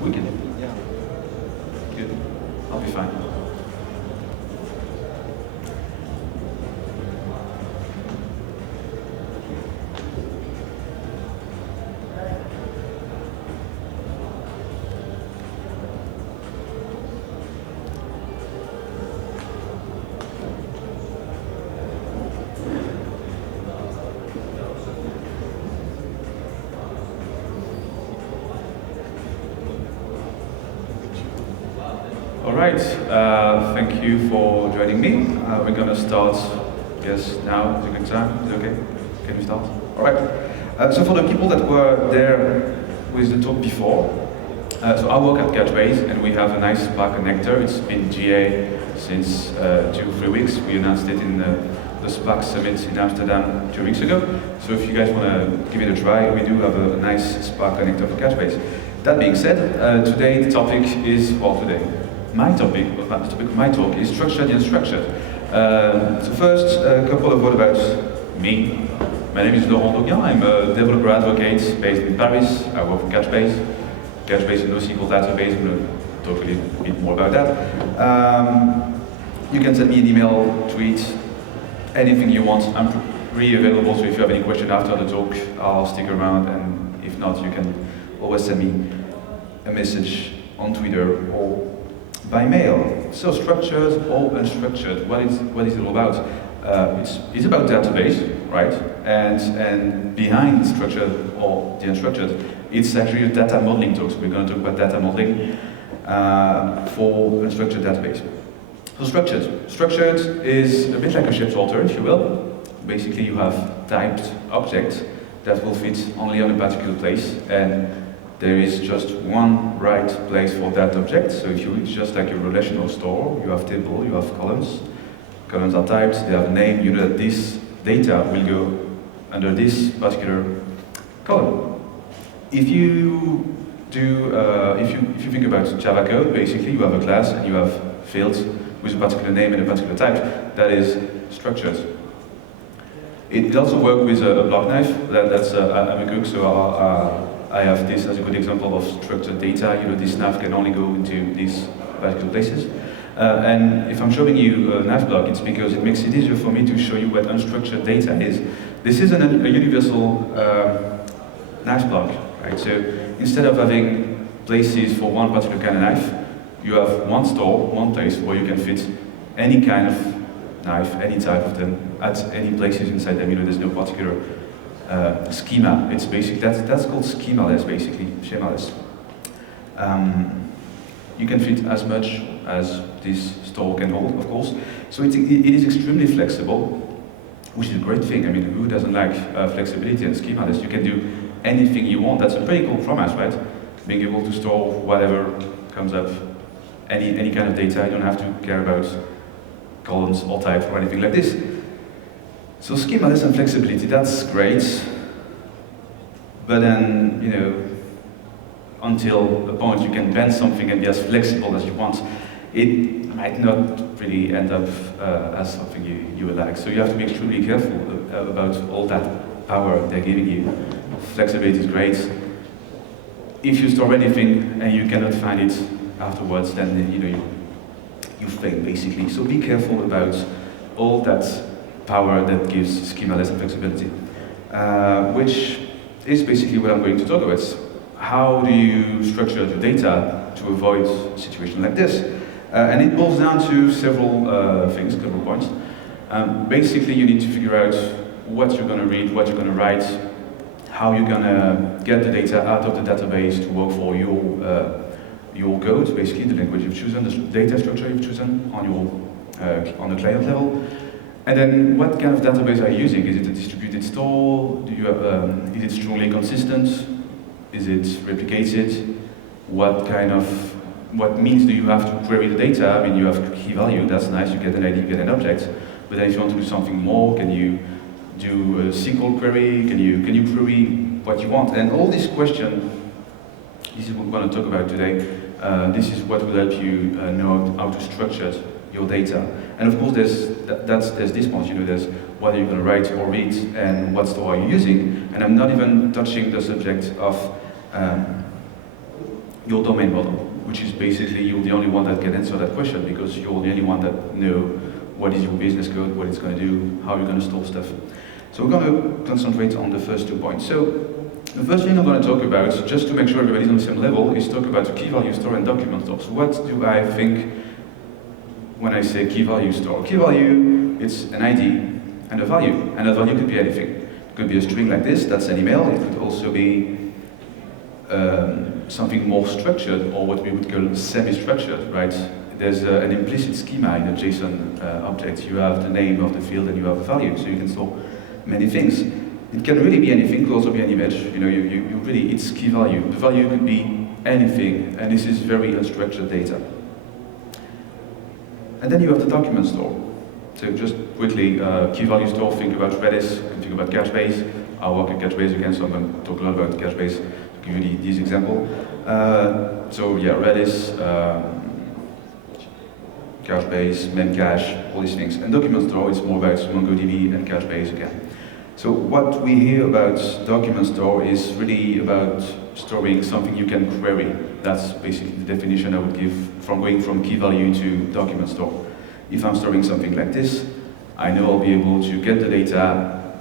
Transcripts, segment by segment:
We can. Yeah. Good. I'll be fine. All right. Thank you for joining me. We're gonna start. Yes, now is a good time. Is it okay? Can we start? All right. So for the people that were there with the talk before, so I work at Couchbase, and we have a nice Spark connector. It's been GA since 2-3 weeks. We announced it in the Spark Summit in Amsterdam 2 weeks ago. So if you guys want to give it a try, we do have a nice Spark connector for Couchbase. That being said, today the topic is, well, today, my topic, the topic of my talk is structured and unstructured. So first, a couple of words about me. My name is Laurent Doguin. I'm a developer advocate based in Paris. I work for Couchbase. Couchbase is a NoSQL database. I'm going to talk a little bit more about that. You can send me an email, tweet, anything you want. I'm really available, so if you have any question after the talk, I'll stick around, and if not, you can always send me a message on Twitter or by mail. So structured or unstructured, what is it all about? It's about database, right? And behind structured or the unstructured, it's actually a data modeling talk. So we're going to talk about data modeling for unstructured database. So structured is a bit like a shape sorter, if you will. Basically, you have typed objects that will fit only on a particular place, and there is just one right place for that object. So if it's just like a relational store, you have table, you have columns. Columns are typed, they have a name, you know that this data will go under this particular column. If you do, if you think about Java code, basically you have a class and you have fields with a particular name and a particular type. That is structured. It also works with a block knife. I'm a cook, so I have this as a good example of structured data. You know, this knife can only go into these particular places. And if I'm showing you a knife block, it's because it makes it easier for me to show you what unstructured data is. This is a universal knife block, right? So instead of having places for one particular kind of knife, you have one store, one place where you can fit any kind of knife, any type of them, at any places inside them. You know, there's no particular schema. It's basic. That's called schemaless, basically, schemaless. You can fit as much as this store can hold, of course. So it is extremely flexible, which is a great thing. I mean, who doesn't like flexibility and schemaless? You can do anything you want. That's a pretty cool promise, right? Being able to store whatever comes up, any kind of data. You don't have to care about columns or types or anything like this. So schemaless and flexibility, that's great. But then, you know, until the point you can bend something and be as flexible as you want, it might not really end up as something you would like. So you have to be extremely careful about all that power they're giving you. Flexibility is great. If you store anything and you cannot find it afterwards, then you fail basically. So be careful about all that power that gives schemaless and flexibility, which is basically what I'm going to talk about. How do you structure the data to avoid a situation like this? And it boils down to several things, a couple points. Basically, you need to figure out what you're going to read, what you're going to write, how you're going to get the data out of the database to work for your code, basically the language you've chosen, the data structure you've chosen on the client level. And then, what kind of database are you using? Is it a distributed store? Do you have, is it strongly consistent? Is it replicated? What means do you have to query the data? I mean, you have key value, that's nice, you get an ID, you get an object. But then if you want to do something more, can you do a SQL query? Can you query what you want? And all these questions, this is what we're going to talk about today. This is what will help you know how to structure your data. And of course, there's this point, there's what are you going to write or read, and what store are you using. And I'm not even touching the subject of your domain model, which is basically you're the only one that can answer that question because you're the only one that know what is your business code, what it's going to do, how you're going to store stuff. So we're going to concentrate on the first 2 points. So the first thing I'm going to talk about, just to make sure everybody's on the same level, is talk about key value store and document store. So what do I think when I say key value store? Key value, it's an ID and a value, and that value could be anything. It could be a string like this, that's an email. It could also be something more structured, or what we would call semi-structured, right? There's an implicit schema in a JSON object. You have the name of the field and you have a value, so you can store many things. It can really be anything, could also be an image. You know, you really, it's key value. The value could be anything, and this is very unstructured data. And then you have the document store. So just quickly, key value store, think about Redis, think about Couchbase. I work at Couchbase again, so I'm going to talk a lot about Couchbase to give you this example. So yeah, Redis, Couchbase, Memcache, all these things. And document store is more about MongoDB and Couchbase again. So what we hear about document store is really about storing something you can query. That's basically the definition I would give from going from key value to document store. If I'm storing something like this, I know I'll be able to get the data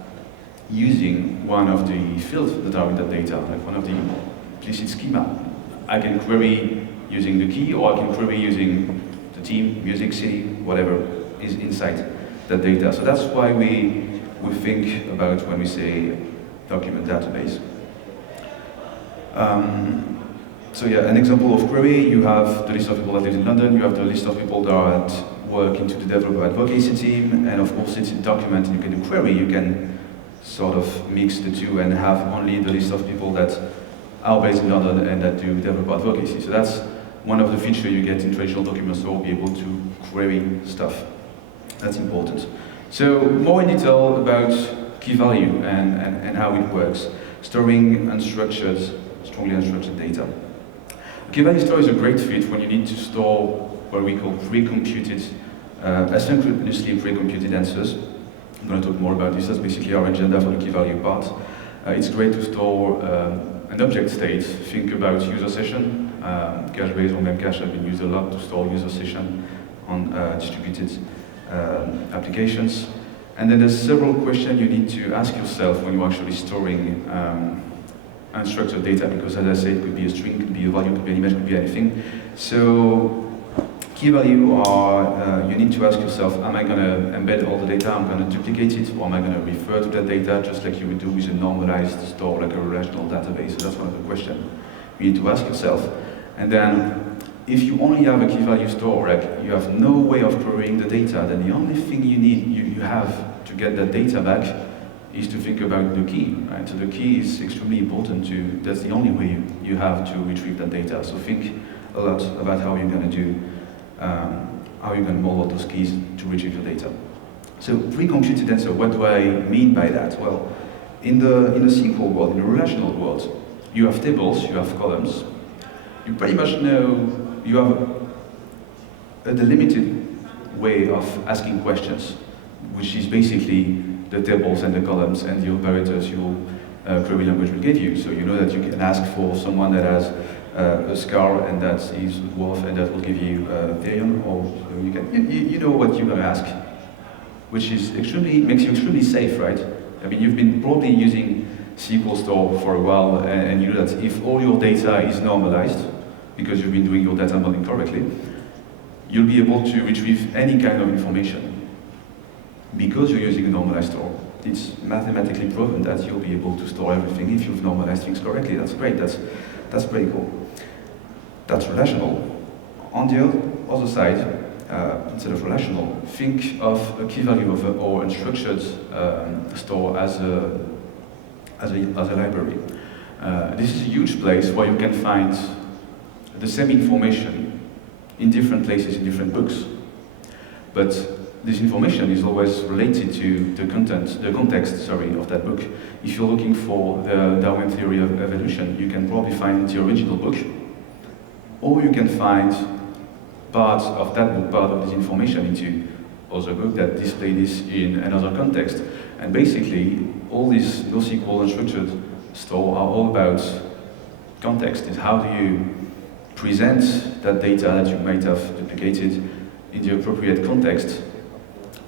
using one of the fields that are in that data, like one of the implicit schema. I can query using the key, or I can query using the team, music, city, whatever is inside that data. So that's why we think about when we say document database. So yeah, an example of query, you have the list of people that live in London, you have the list of people that are at work into the developer advocacy team, and of course it's in document, and you can do query, you can sort of mix the two and have only the list of people that are based in London and that do developer advocacy. So that's one of the features you get in traditional document store, be able to query stuff. That's important. So more in detail about key value and how it works. Storing unstructured, strongly unstructured data. Key value store is a great fit when you need to store what we call pre-computed, asynchronously pre-computed answers. I'm going to talk more about this. That's basically our agenda for the key value part. It's great to store an object state. Think about user session. Couchbase or Memcache have been used a lot to store user session on distributed applications. And then there's several questions you need to ask yourself when you're actually storing unstructured data, because as I said, it could be a string, it could be a value, it could be an image, it could be anything. So key value are, you need to ask yourself, am I going to embed all the data, I'm going to duplicate it, or am I going to refer to that data just like you would do with a normalized store, like a relational database? So that's one of the questions you need to ask yourself. And then, if you only have a key value store, like you have no way of querying the data, then the only thing you have to get that data back is to think about the key, right? So the key is extremely important that's the only way you have to retrieve that data. So think a lot about how you're going to do, how you're going to model those keys to retrieve your data. So pre-computed answer, what do I mean by that? Well, in the SQL world, in the relational world, you have tables, you have columns. You pretty much know you have a delimited way of asking questions, which is basically the tables and the columns and the operators your query language will give you. So you know that you can ask for someone that has a scar and that is a dwarf and that will give you Therion, or you know what you're going to ask, which is makes you extremely safe, right? I mean, you've been probably using SQL Store for a while, and you know that if all your data is normalized, because you've been doing your data modeling correctly, you'll be able to retrieve any kind of information because you're using a normalized store. It's mathematically proven that you'll be able to store everything if you've normalized things correctly. That's great, that's pretty cool. That's relational. On the other side, instead of relational, think of a key value of or unstructured store as a library. This is a huge place where you can find the same information in different places, in different books. But this information is always related to the context of that book. If you're looking for the Darwin theory of evolution, you can probably find the original book, or you can find parts of that book, part of this information into other book that display this in another context. And basically, all these NoSQL unstructured store are all about context. Is how do you present that data that you might have duplicated in the appropriate context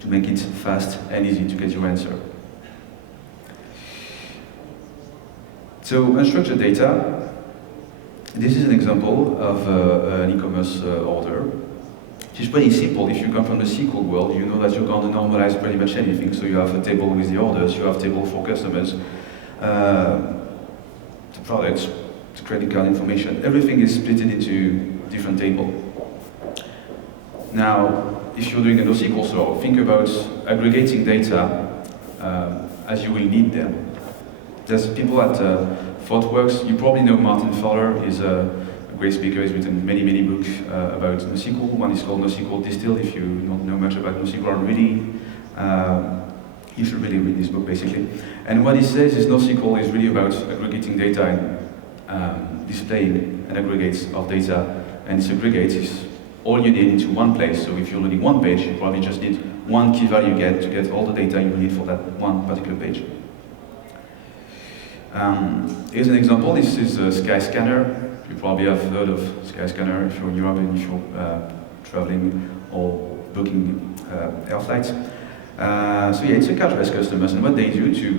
to make it fast and easy to get your answer. So unstructured data, this is an example of an e-commerce order. Which is pretty simple. If you come from the SQL world, you know that you're going to normalize pretty much anything. So you have a table with the orders, you have a table for customers, the products, the credit card information. Everything is split into different tables. Now, if you're doing a NoSQL store, think about aggregating data as you will need them. There's people at ThoughtWorks. You probably know Martin Fowler. He's a great speaker. He's written many, many books about NoSQL. One is called NoSQL Distilled. If you don't know much about NoSQL already, you should really read this book, basically. And what he says is NoSQL is really about aggregating data and displaying an aggregate of data, and segregate is all you need into one place. So if you're loading one page, you probably just need one key value get to get all the data you need for that one particular page. Here's an example. This is a Skyscanner. You probably have heard of Skyscanner if you're in Europe and if you're traveling or booking air flights. So yeah, it's a cash-based customers, and what they do to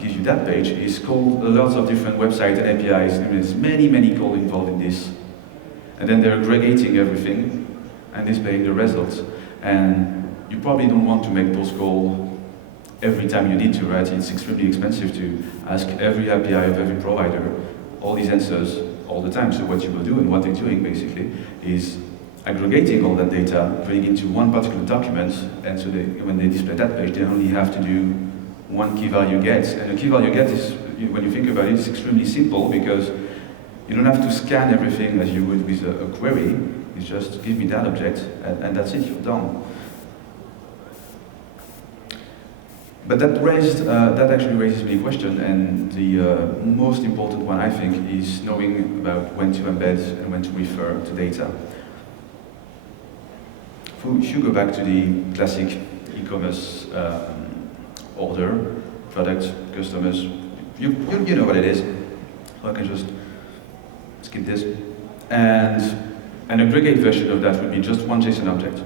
give you that page is call lots of different websites and APIs. There's many, many calls involved in this. And then they're aggregating everything and displaying the results. And you probably don't want to make those calls every time you need to, right? It's extremely expensive to ask every API of every provider all these answers all the time. So what you will do, and what they're doing basically, is aggregating all that data, putting it into one particular document, and so when they display that page, they only have to do one key value get. And a key value get is, when you think about it, it's extremely simple because you don't have to scan everything as you would with a query. It's just give me that object, and that's it, you're done. But that actually raises me a question, and the most important one, I think, is knowing about when to embed and when to refer to data. If you go back to the classic e-commerce order, product, customers, you know what it is. So I can just skip this. And an aggregate version of that would be just one JSON object,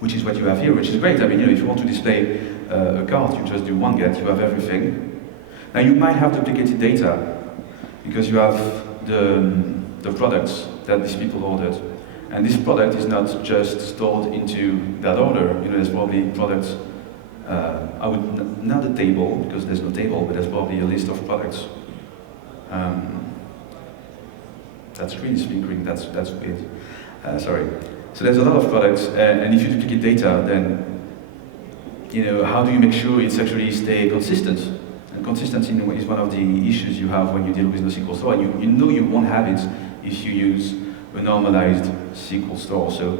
which is what you have here, which is great. I mean, if you want to display a cart, you just do one get, you have everything. Now you might have duplicated data because you have the products that these people ordered. And this product is not just stored into that order. There's probably products, not a table, because there's no table, but there's probably a list of products. That screen is flickering, that's weird. Sorry. So there's a lot of products, and if you duplicate data, then how do you make sure it's actually stay consistent? And consistency is one of the issues you have when you deal with NoSQL store, and you know you won't have it if you use a normalized SQL store. So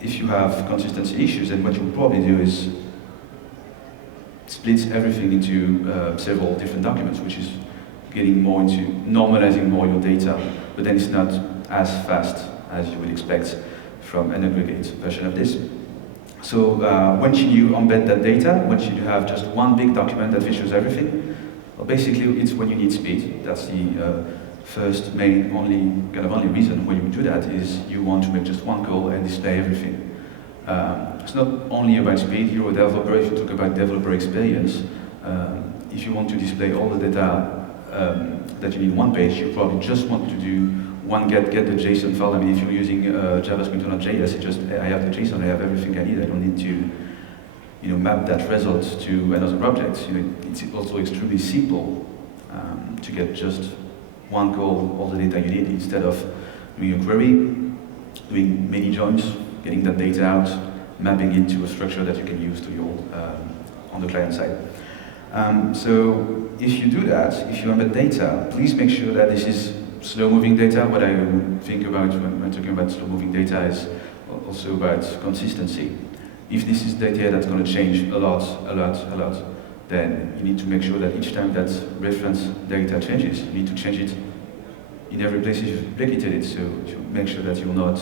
if you have consistency issues, then what you'll probably do is split everything into several different documents, which is getting more into normalizing more your data, but then it's not as fast as you would expect from an aggregate version of this. So when should you embed that data? When should you have just one big document that features everything? Well, basically, it's when you need speed. That's the first, main, only reason when you do that is you want to make just one call and display everything. It's not only about speed. You're a developer. If you talk about developer experience, if you want to display all the data that you need one page, you probably just want to do one get the JSON file. I mean, if you're using JavaScript or not JS, it's just I have the JSON, I have everything I need. I don't need to map that result to another object. It's also extremely simple to get just one call, all the data you need, instead of doing a query, doing many joins, getting that data out, mapping it to a structure that you can use to your on the client side. So if you do that, if you embed data, please make sure that this is slow-moving data. What I think about when talking about slow-moving data is also about consistency. If this is data that's going to change a lot, then you need to make sure that each time that reference data changes, you need to change it in every place you've duplicated it, so to make sure that you're not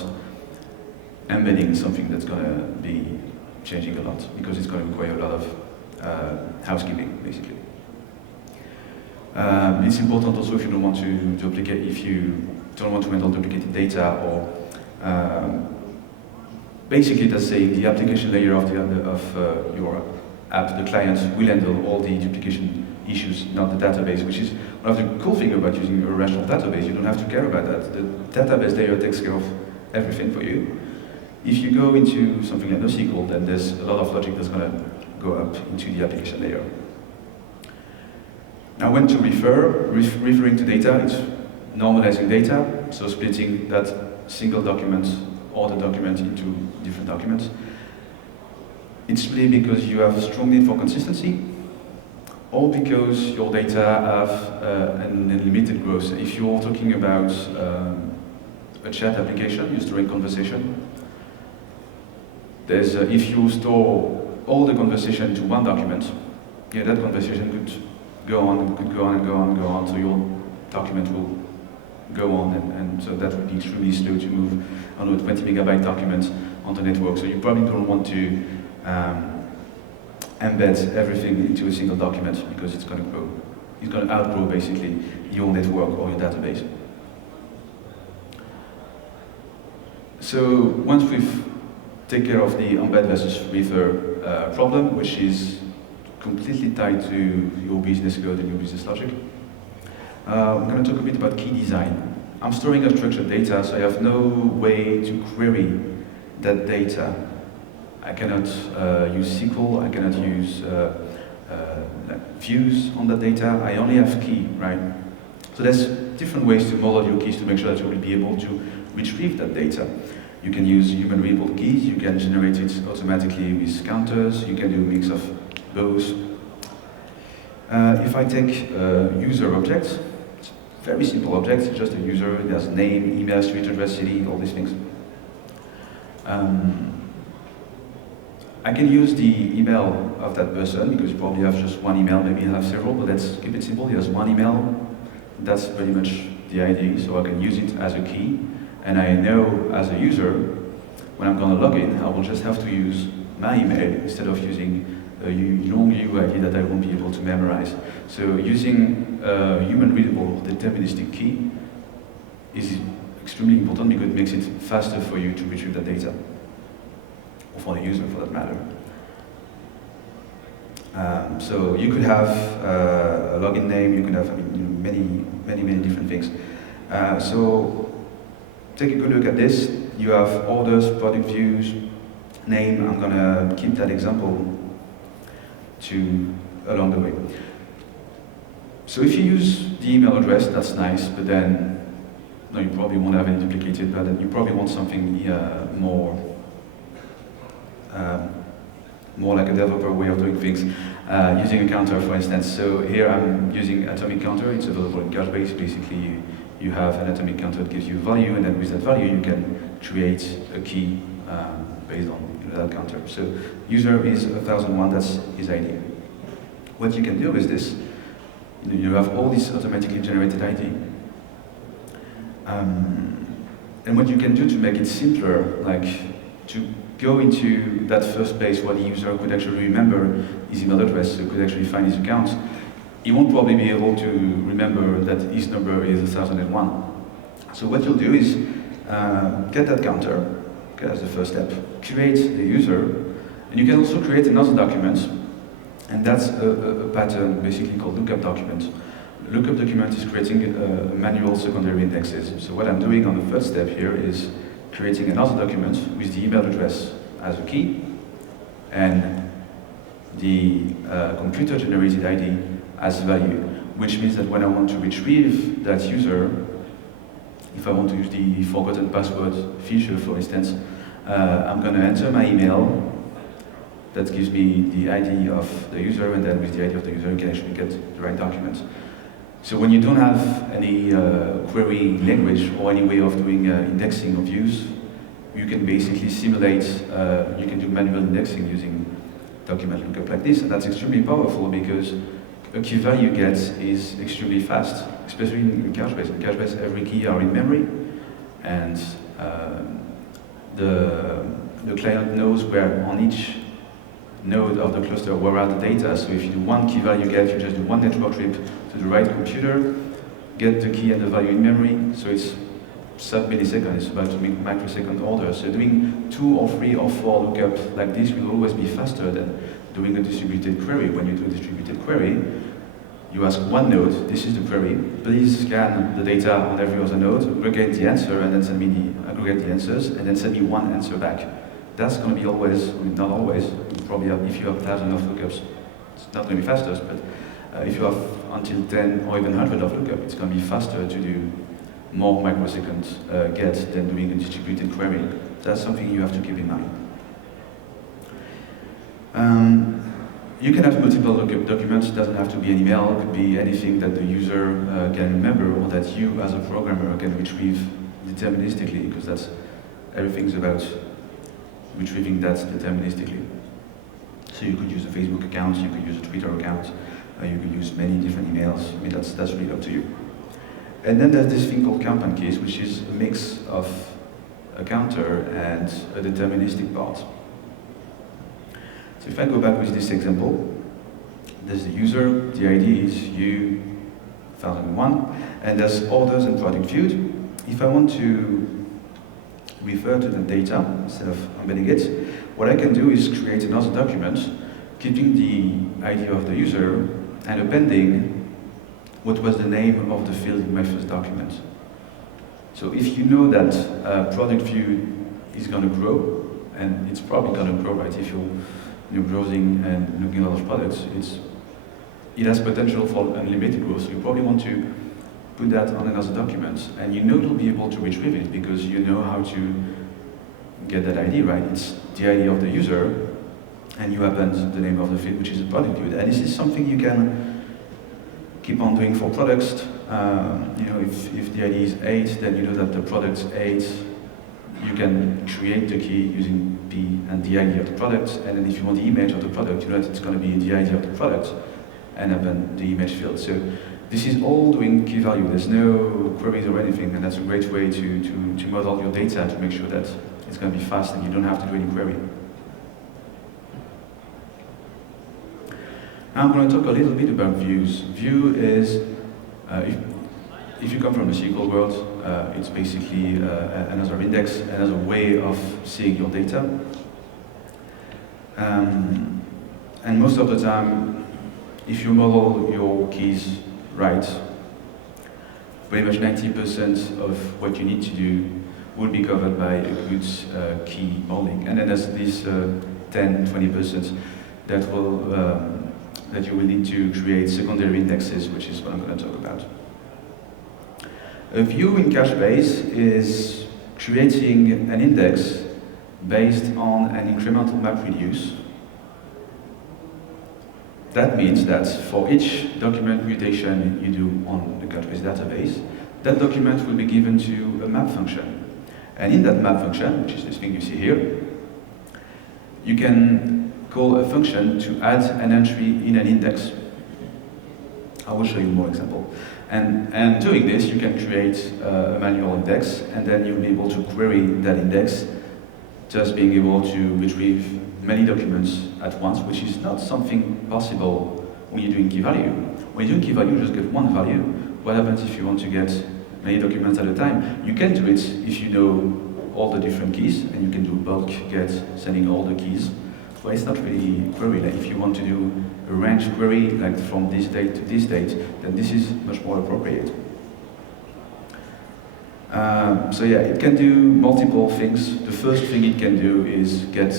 embedding something that's going to be changing a lot, because it's going to require a lot of housekeeping, basically. It's important also if you don't want to duplicate, if you don't want to handle duplicated data, or basically that's saying the application layer of your app, the client will handle all the duplication issues, not the database, which is one of the cool things about using a relational database. You don't have to care about that. The database layer takes care of everything for you. If you go into something like NoSQL, then there's a lot of logic that's going to go up into the application layer. Now, when to referring to data, it's normalizing data, so splitting that single document or the document into different documents. It's really because you have a strong need for consistency, or because your data have an unlimited growth. If you're talking about a chat application, you're storing conversation. If you store all the conversation into one document, yeah, that conversation could go on and go on, so your document will go on, and so that would be extremely slow to move on a 20 megabyte document on the network. So you probably don't want to embed everything into a single document, because it's going to grow. It's going to outgrow basically your network or your database. So once we've taken care of the embed versus refer problem, which is completely tied to your business code and your business logic, I'm going to talk a bit about key design. I'm storing unstructured data, so I have no way to query that data. I cannot use SQL, I cannot use views on that data. I only have key, right? So there's different ways to model your keys to make sure that you will be able to retrieve that data. You can use human readable keys, you can generate it automatically with counters, you can do a mix of both. If I take user objects, it's a very simple object, it's just a user, it has name, email, street address, city, all these things. I can use the email of that person, because you probably have just one email, maybe you have several, but let's keep it simple. He has one email, that's pretty much the ID, so I can use it as a key, and I know as a user, when I'm going to log in, I will just have to use my email instead of using a long UID that I won't be able to memorize. So using a human readable deterministic key is extremely important, because it makes it faster for you to retrieve the data, or for the user for that matter. So you could have a login name, you could have many different things. So take a good look at this. You have orders, product views, name. I'm going to keep that example along the way. So if you use the email address, that's nice, but then no, you probably won't have any duplicated, but then you probably want something more like a developer way of doing things, using a counter, for instance. So here I'm using atomic counter. It's available in Couchbase. Basically, you have an atomic counter that gives you value, and then with that value, you can create a key based on that counter. So user is 1001. That's his ID. What you can do is this. You have all this automatically generated ID. And what you can do to make it simpler, like to go into that first place where the user could actually remember his email address, so could actually find his account, he won't probably be able to remember that his number is 1001. So what you'll do is get that counter, okay, as the first step, create the user, and you can also create another document, and that's a pattern basically called lookup document. Lookup document is creating manual secondary indexes. So what I'm doing on the first step here is creating another document with the email address as a key, and the computer-generated ID as value, which means that when I want to retrieve that user, if I want to use the forgotten password feature, for instance, I'm going to enter my email. That gives me the ID of the user, and then with the ID of the user, you can actually get the right document. So when you don't have any query language or any way of doing indexing of views, you can basically simulate, you can do manual indexing using document lookup like this, and that's extremely powerful because a key value get is extremely fast, especially in Couchbase. In Couchbase, every key are in memory, and the client knows where on each node of the cluster where are the data. So if you do one key value get, you just do one network trip to the right computer, get the key and the value in memory. So it's sub-millisecond, it's about microsecond order. So doing 2 or 3 or 4 lookups like this will always be faster than doing a distributed query. When you do a distributed query, you ask one node, this is the query, please scan the data on every other node, aggregate the answer, and then send me aggregate the answers, and then send me one answer back. That's going to be always, not always, probably if you have thousands of lookups, it's not going to be faster, but if you have until 10 or even 100 of lookup, it's going to be faster to do more microsecond get than doing a distributed query. That's something you have to keep in mind. You can have multiple lookup documents. It doesn't have to be an email. It could be anything that the user can remember or that you as a programmer can retrieve deterministically, because that's everything's about retrieving that deterministically. So you could use a Facebook account, you could use a Twitter account, you could use many different emails. I mean, that's really up to you. And then there's this thing called count and keys, which is a mix of a counter and a deterministic part. So if I go back with this example, there's the user, the ID is U1001, and there's orders and product viewed. If I want to refer to the data instead of embedding it, what I can do is create another document, keeping the ID of the user and appending what was the name of the field in my first document. So if you know that product view is going to grow, and it's probably going to grow, right? If you're browsing and looking at a lot of products, it has potential for unlimited growth. So you probably want to put that on another document, and you know you'll be able to retrieve it because you know how to get that ID, right? It's the ID of the user, and you append the name of the field, which is the product view. And this is something you can keep on doing for products. If the ID is 8, then you know that the product's 8. You can create the key using P and the ID of the product, and then if you want the image of the product, you know that it's going to be the ID of the product, and append the image field. So this is all doing key value. There's no queries or anything, and that's a great way to model your data to make sure that it's going to be fast and you don't have to do any query. Now I'm going to talk a little bit about views. View is, if you come from the SQL world, it's basically another index, another way of seeing your data. And most of the time, if you model your keys right, pretty much 90% of what you need to do will be covered by a good key modeling. And then there's this 10-20% that you will need to create secondary indexes, which is what I'm going to talk about. A view in Couchbase is creating an index based on an incremental map reduce. That means that for each document mutation you do on the Couchbase database, that document will be given to a map function. And in that map function, which is this thing you see here, you can call a function to add an entry in an index. I will show you more example. And doing this, you can create a manual index, and then you'll be able to query that index, just being able to retrieve many documents at once, which is not something possible when you're doing key value. When you're doing key value, you just get one value. What happens if you want to get many documents at a time? You can do it if you know all the different keys, and you can do bulk get, sending all the keys. But it's not really query. Like if you want to do a range query, like from this date to this date, then this is much more appropriate. So yeah, it can do multiple things. The first thing it can do is get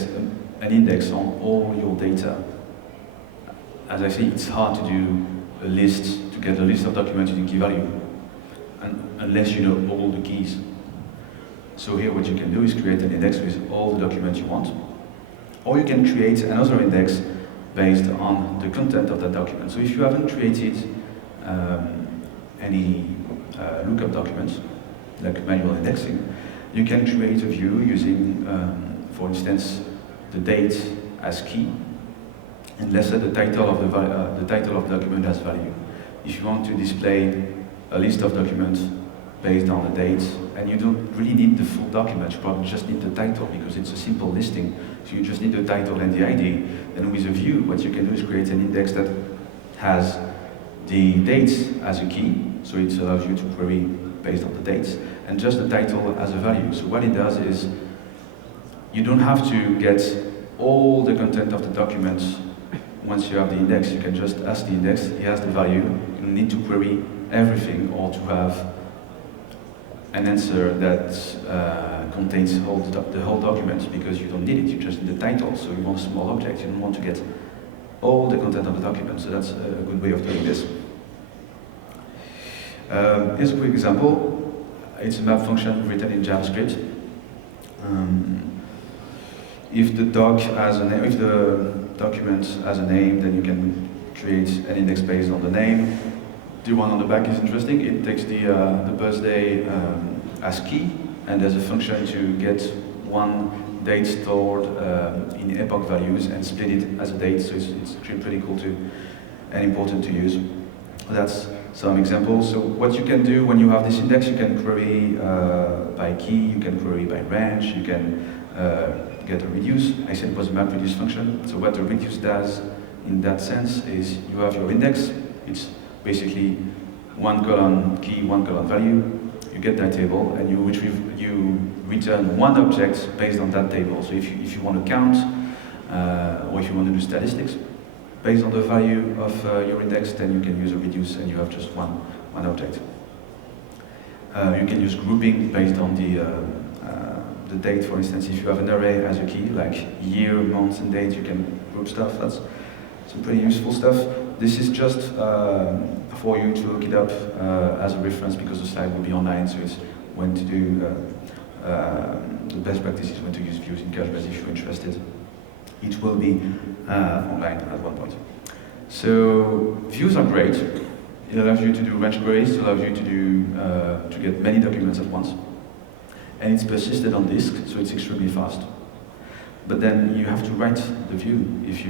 an index on all your data. As I say, it's hard to do a list, to get a list of documents using key value, unless you know all the keys. So here what you can do is create an index with all the documents you want. Or you can create another index based on the content of that document. So if you haven't created any lookup documents, like manual indexing, you can create a view using, for instance, the date as key, and let's say the title of the title of the document has value. If you want to display a list of documents based on the date, and you don't really need the full document, you probably just need the title because it's a simple listing, so you just need the title and the ID. Then with a view, what you can do is create an index that has the dates as a key, so it allows you to query based on the dates, and just the title as a value. So what it does is, you don't have to get all the content of the document once you have the index. You can just ask the index, it has the value, you don't need to query everything or to have an answer that contains the whole document, because you don't need it, you just need the title. So you want a small object, you don't want to get all the content of the document, so that's a good way of doing this. Here's a quick example. It's a map function written in JavaScript. If the document has a name, then you can create an index based on the name. The one on the back is interesting. It takes the birthday as key, and there's a function to get one date stored in epoch values and split it as a date. So it's actually pretty cool and important to use. That's some examples. So what you can do when you have this index, you can query by key, you can query by range, you can get a reduce. I said it was a map reduce function. So what the reduce does in that sense is you have your index. It's basically one column key, one column value. You get that table and you return one object based on that table. So if you want to count or if you want to do statistics based on the value of your index, then you can use a reduce and you have just one object. You can use grouping based on the date. For instance, if you have an array as a key, like year, month, and date, you can group stuff. That's some pretty useful stuff. This is just for you to look it up as a reference, because the slide will be online, so it's when to do the best practice is when to use views in Couchbase if you're interested. It will be online at one point. So views are great. It allows you to do range queries, it allows you to get many documents at once. And it's persisted on disk, so it's extremely fast. But then you have to write the view if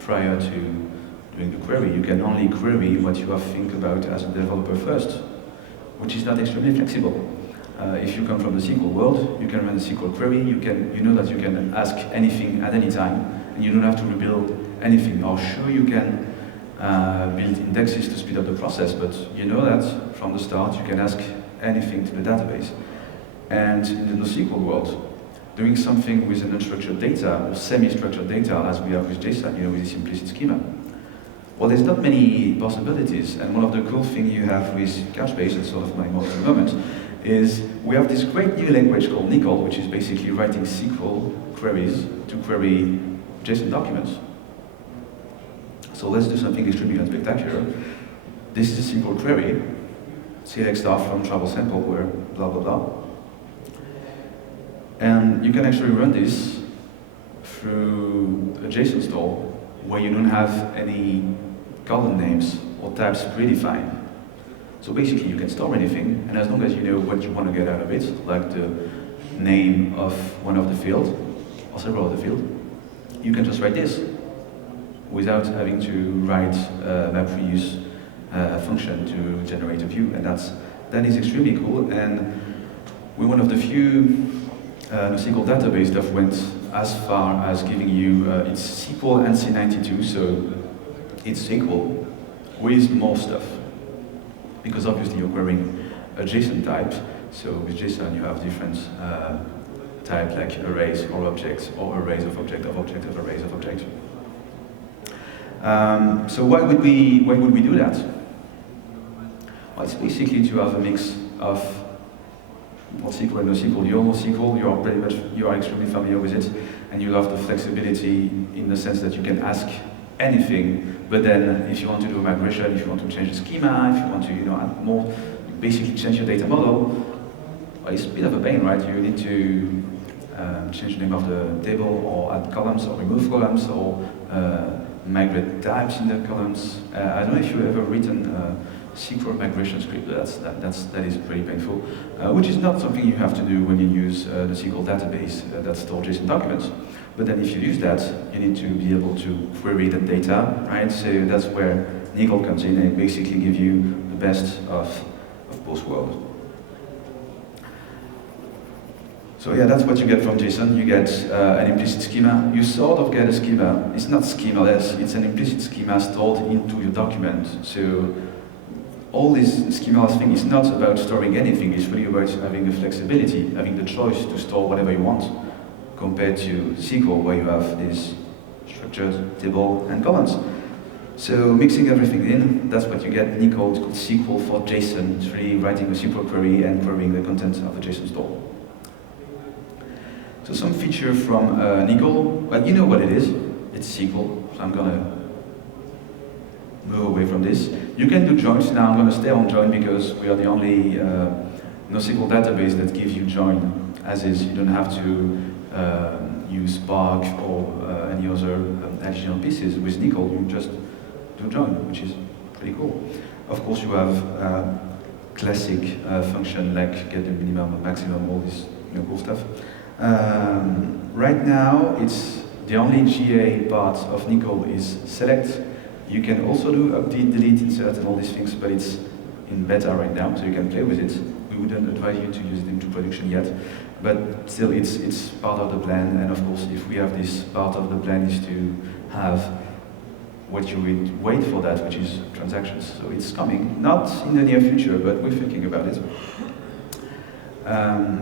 prior to doing the query. You can only query what you have to think about as a developer first, which is not extremely flexible. If you come from the SQL world, you can run a SQL query, you know that you can ask anything at any time, and you don't have to rebuild anything. Or sure, you can build indexes to speed up the process, but you know that from the start you can ask anything to the database. And in the NoSQL world, doing something with an unstructured data or semi-structured data, as we have with JSON, with this implicit schema, well, there's not many possibilities. And one of the cool things you have with Couchbase, that's sort of my motto at the moment, is we have this great new language called Nickel, which is basically writing SQL queries to query JSON documents. So let's do something extremely unspectacular. This is a SQL query. Select stuff from travel sample where blah, blah, blah. And you can actually run this through a JSON store where you don't have any column names or types predefined. So basically you can store anything, and as long as you know what you want to get out of it, like the name of one of the fields, or several of the fields, you can just write this without having to write a MapReuse function to generate a view, and that is extremely cool. And we're one of the few NoSQL database that went as far as giving you it's SQL and C92, so it's SQL with more stuff. Because obviously you're querying a JSON type, so with JSON you have different types like arrays or objects, or arrays of object of object of arrays of object. So why would we do that? Well, it's basically to have a mix of SQL and NoSQL. You're NoSQL, you are extremely familiar with it, and you love the flexibility in the sense that you can ask anything. But then, if you want to do a migration, if you want to change the schema, if you want to add more, basically change your data model, well, it's a bit of a pain, right? You need to change the name of the table, or add columns, or remove columns, or migrate types in the columns. I don't know if you've ever written SQL migration script. That is pretty painful, which is not something you have to do when you use the SQL database that stores JSON documents. But then if you use that, you need to be able to query the data, right? So that's where Nickel comes in, and it basically gives you the best of both worlds. So yeah, that's what you get from JSON. You get an implicit schema. You sort of get a schema. It's not schemaless, it's an implicit schema stored into your document. So all this schemaless thing is not about storing anything, it's really about having the flexibility, having the choice to store whatever you want, compared to SQL, where you have this structured table and columns. So mixing everything in, that's what you get. Nickel, it's called SQL for JSON. It's really writing a SQL query and querying the content of a JSON store. So some feature from Nickel, well, you know what it is. It's SQL, so I'm gonna move away from this. You can do joins. Now I'm gonna stay on join because we are the only NoSQL database that gives you join as is. You don't have to use Spark or any other additional pieces. With Nickel, you just do join, which is pretty cool. Of course, you have classic function like get the minimum, maximum, all this cool stuff. Right now, it's the only GA part of Nickel is select. You can also do update, delete, insert, and all these things, but it's in beta right now, so you can play with it. We wouldn't advise you to use it into production yet, but still, it's part of the plan. And of course, if we have this part of the plan is to have what you would wait for that, which is transactions. So it's coming, not in the near future, but we're thinking about it.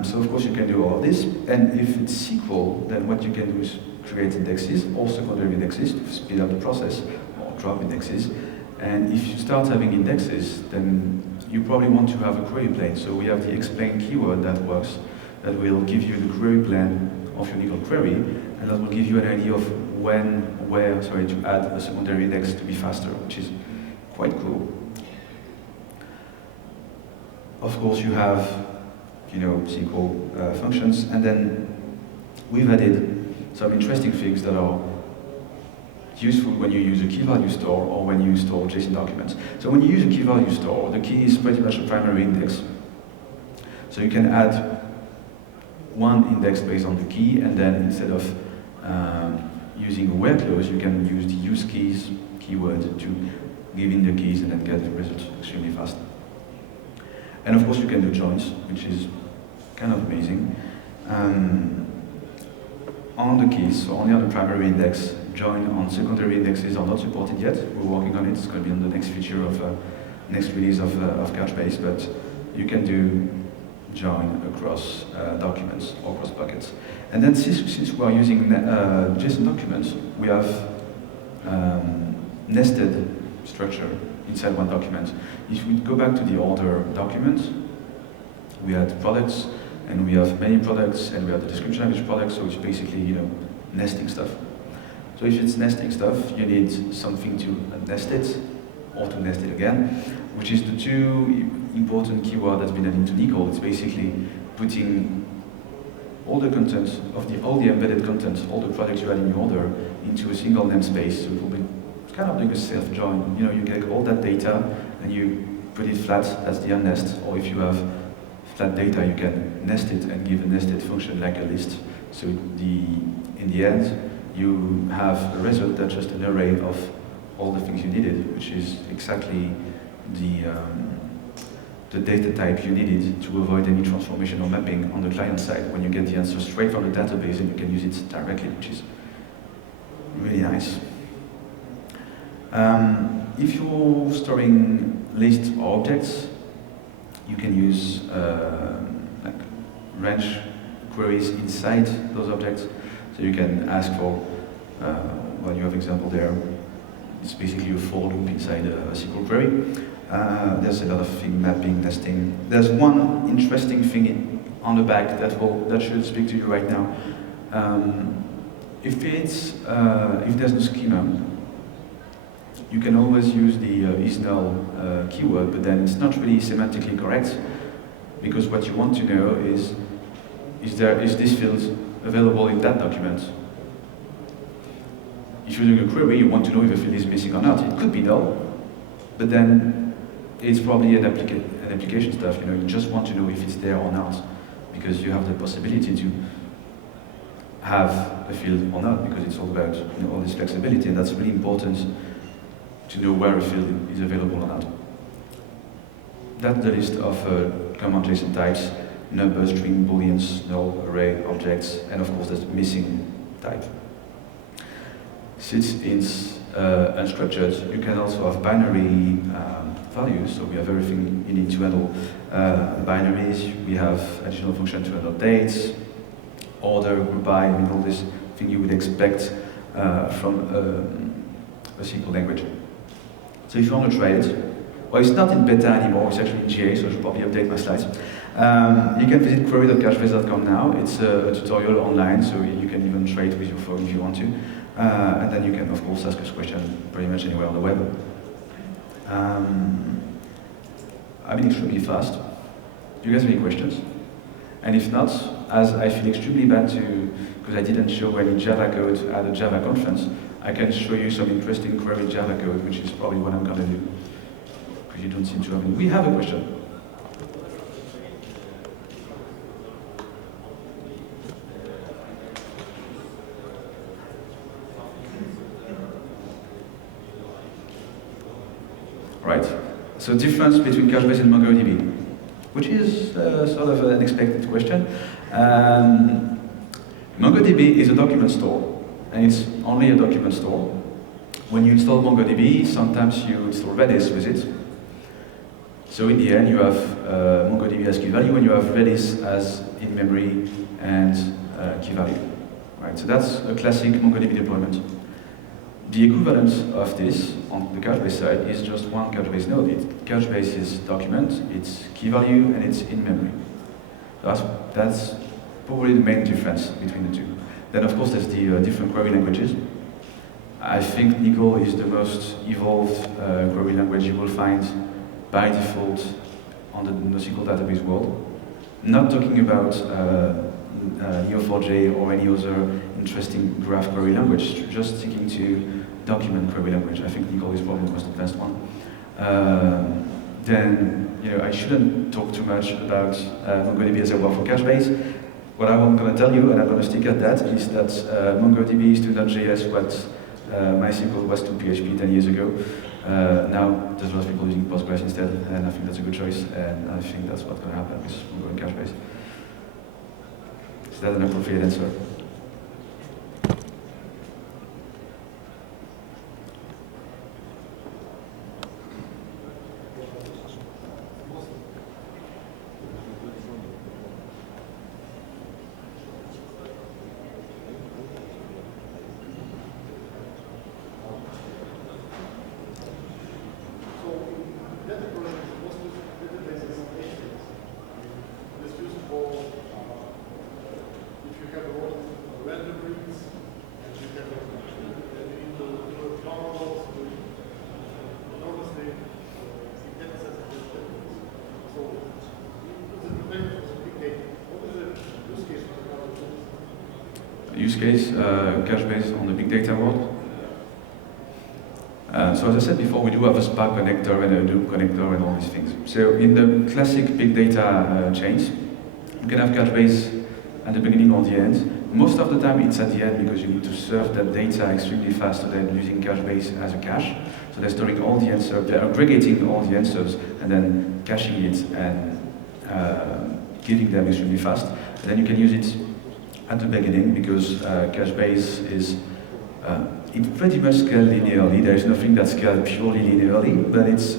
So of course you can do all of this, and if it's SQL, then what you can do is create indexes, or secondary indexes to speed up the process, or drop indexes. And if you start having indexes, then you probably want to have a query plane. So we have the explain keyword that works, that will give you the query plan of your Nickel query, and that will give you an idea of where to add a secondary index to be faster, which is quite cool. Of course you have SQL functions, and then we've added some interesting things that are useful when you use a key value store or when you store JSON documents. So when you use a key value store, the key is pretty much a primary index. So you can add one index based on the key, and then instead of using a where clause, you can use the use keys keyword to give in the keys and then get the results extremely fast. And of course you can do joins, which is kind of amazing. On the keys, so only on the primary index, join on secondary indexes are not supported yet. We're working on it. It's going to be on the next feature of next release of Couchbase, but you can do join across documents or across buckets. And then since we are using JSON documents, we have nested structure inside one document. If we go back to the older document, we had products, and we have many products, and we have the description of each product, so it's basically, nesting stuff. So if it's nesting stuff, you need something to nest it, or to nest it again, which is the two important keywords that's been added into Nickel. It's basically putting all the content of all the embedded content, all the products you had in your order, into a single namespace. So it will be kind of like a self-join. You get all that data and you put it flat, that's the unnest. Or if you have flat data, you can nest it and give a nested function like a list. So in the end, you have a result that's just an array of all the things you needed, which is exactly the data type you needed to avoid any transformation or mapping on the client side when you get the answer straight from the database and you can use it directly, which is really nice. If you're storing lists or objects, you can use like range queries inside those objects. So you can ask for, well, you have example there. It's basically a for loop inside a SQL query. There's a lot of thing, mapping, nesting. There's one interesting thing on the back that should speak to you right now. If there's no schema, you can always use the isNull keyword, but then it's not really semantically correct, because what you want to know is this field available in that document? If you're doing a query, you want to know if a field is missing or not. It could be null, but then it's probably an application stuff. You just want to know if it's there or not, because you have the possibility to have a field or not, because it's all about all this flexibility, and that's really important to know where a field is available or not. That's the list of common JSON types: number, string, booleans, null, array, objects, and of course there's the missing type. Since it's unstructured, you can also have binary values, so we have everything you need to handle binaries. We have additional function to handle dates, order, group by, I mean all this thing you would expect from a SQL language. So if you want to try it, well, it's not in beta anymore, it's actually in GA, so I should probably update my slides. You can visit query.cachebase.com now. It's a tutorial online, so you can even try it with your phone if you want to. And then you can, of course, ask us questions pretty much anywhere on the web. I've been extremely fast. Do you guys have any questions? And if not, as I feel extremely bad because I didn't show any Java code at a Java conference, I can show you some interesting query Java code, which is probably what I'm going to do. Because you don't seem to have any. We have a question. Right. So difference between Couchbase and MongoDB, which is sort of an expected question. MongoDB is a document store, and it's only a document store. When you install MongoDB, sometimes you install Redis with it. So in the end, you have MongoDB as key value, and you have Redis as in-memory and key value. Right. So that's a classic MongoDB deployment. The equivalent of this on the Couchbase side is just one Couchbase node. Couchbase is document, it's key value, and it's in memory. That's probably the main difference between the two. Then, of course, there's the different query languages. I think Nickel is the most evolved query language you will find by default on the NoSQL database world. Not talking about Neo4j or any other interesting graph query language, just sticking to document query language. I think Nickel is probably the most advanced one. Then, I shouldn't talk too much about MongoDB as a well for Couchbase. What I'm going to tell you, and I'm going to stick at that, is that MongoDB is to Node.js what MySQL was to PHP 10 years ago. Now, there's a lot of people using Postgres instead, and I think that's a good choice, and I think that's what's going to happen with Mongo and Couchbase. Is that an appropriate answer? Use case, Couchbase on the big data world. So as I said before, we do have a Spark connector and a Hadoop connector and all these things. So in the classic big data chains, you can have Couchbase at the beginning or the end. Most of the time it's at the end because you need to serve that data extremely fast, so they're using Couchbase as a cache. So they're storing all the answers, they're aggregating all the answers and then caching it and giving them extremely fast. And then you can use it at the beginning because Couchbase is it pretty much scaled linearly. There is nothing that's scaled purely linearly, but it's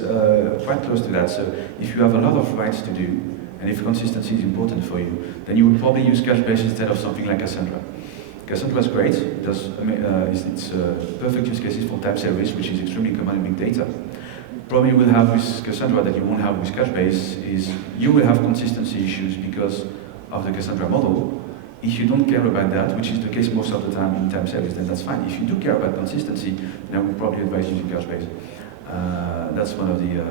quite close to that. So if you have a lot of writes to do, and if consistency is important for you, then you would probably use Couchbase instead of something like Cassandra. Cassandra is great. It's perfect use cases for time series, which is extremely common in big data. Problem you will have with Cassandra that you won't have with Couchbase is you will have consistency issues because of the Cassandra model. If you don't care about that, which is the case most of the time in time series, then that's fine. If you do care about consistency, then I would probably advise using Couchbase. That's one of the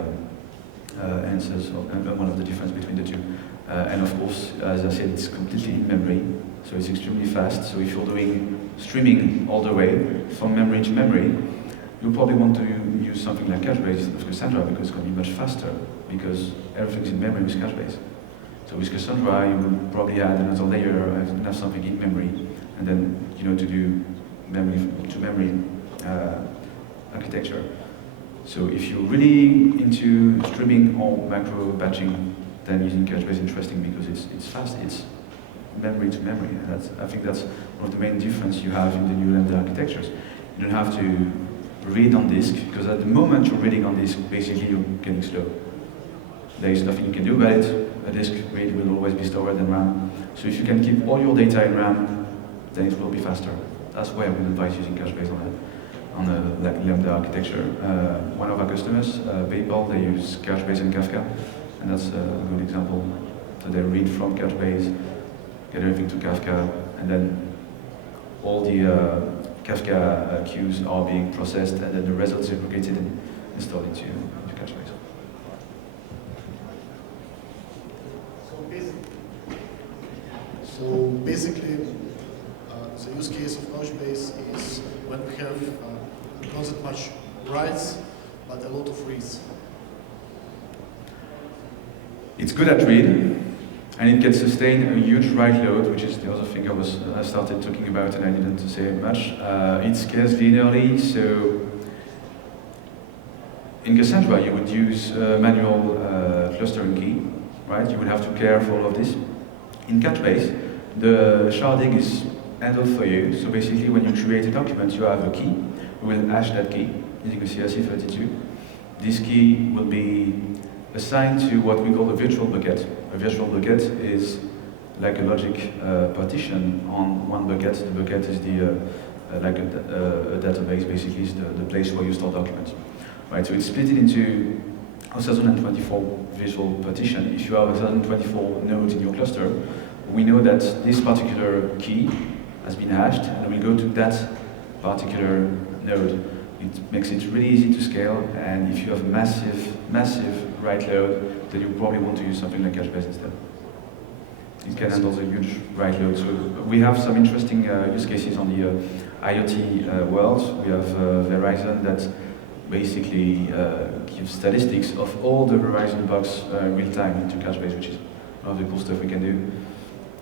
answers, one of the difference between the two. And of course, as I said, it's completely in memory, so it's extremely fast. So if you're doing streaming all the way from memory to memory, you'll probably want to use something like Couchbase instead of Cassandra because it's going to be much faster because everything's in memory with Couchbase. So with Cassandra, you would probably add another layer and have something in memory, and then to do memory to memory architecture. So if you're really into streaming or macro batching, then using Couchbase is interesting because it's fast, it's memory to memory. And I think that's one of the main differences you have in the new Lambda architectures. You don't have to read on disk, because at the moment you're reading on disk, basically you're getting slow. There is nothing you can do about it. A disk read will always be slower than RAM. So if you can keep all your data in RAM, then it will be faster. That's why I would advise using Couchbase on a Lambda architecture. One of our customers, PayPal, they use Couchbase and Kafka, and that's a good example. So they read from Couchbase, get everything to Kafka, and then all the Kafka queues are being processed, and then the results are aggregated and installed into Couchbase. So basically, the use case of Couchbase is when we have not that much writes, but a lot of reads. It's good at read, and it can sustain a huge write load, which is the other thing I started talking about and I didn't say much. It scales linearly, so in Cassandra you would use manual clustering key, right? You would have to care for all of this. In Couchbase, the sharding is handled for you, so basically when you create a document you have a key, we will hash that key using a CRC32. This key will be assigned to what we call a virtual bucket. A virtual bucket is like a logic partition on one bucket. The bucket is like a database, basically, is the place where you store documents. Right, so it's split into 1024 visual partition. If you have 1024 nodes in your cluster, we know that this particular key has been hashed, and we go to that particular node. It makes it really easy to scale, and if you have massive write load, then you probably want to use something like Couchbase instead. It can handle a huge write load. So we have some interesting use cases on the IoT world. We have Verizon that basically gives statistics of all the Verizon bugs real time into Couchbase, which is one of the cool stuff we can do.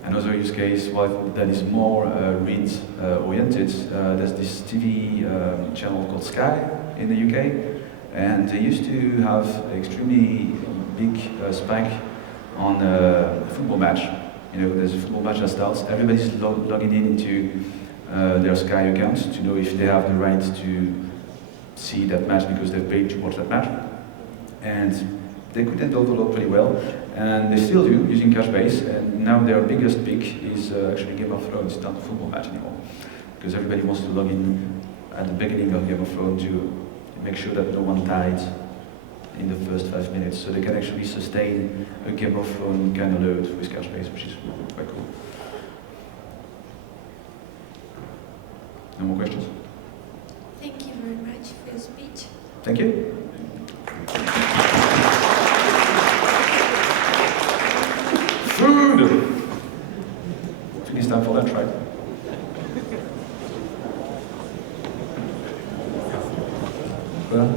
Another use case, well, that is more read oriented, there's this TV channel called Sky in the UK, and they used to have an extremely big spike on a football match. You know, there's a football match that starts, everybody's logging in into their Sky account to know if they have the right to see that match because they've paid to watch that match. And they could handle the load pretty well, and they still do using Couchbase. And now their biggest pick is actually Game of Thrones. It's not a football match anymore, because everybody wants to log in at the beginning of Game of Thrones to make sure that no one died in the first 5 minutes. So they can actually sustain a Game of Thrones kind of load with Couchbase, which is quite cool. No more questions? Thank you very much for your speech. Thank you. Food! I think it's time for lunch, right? Well,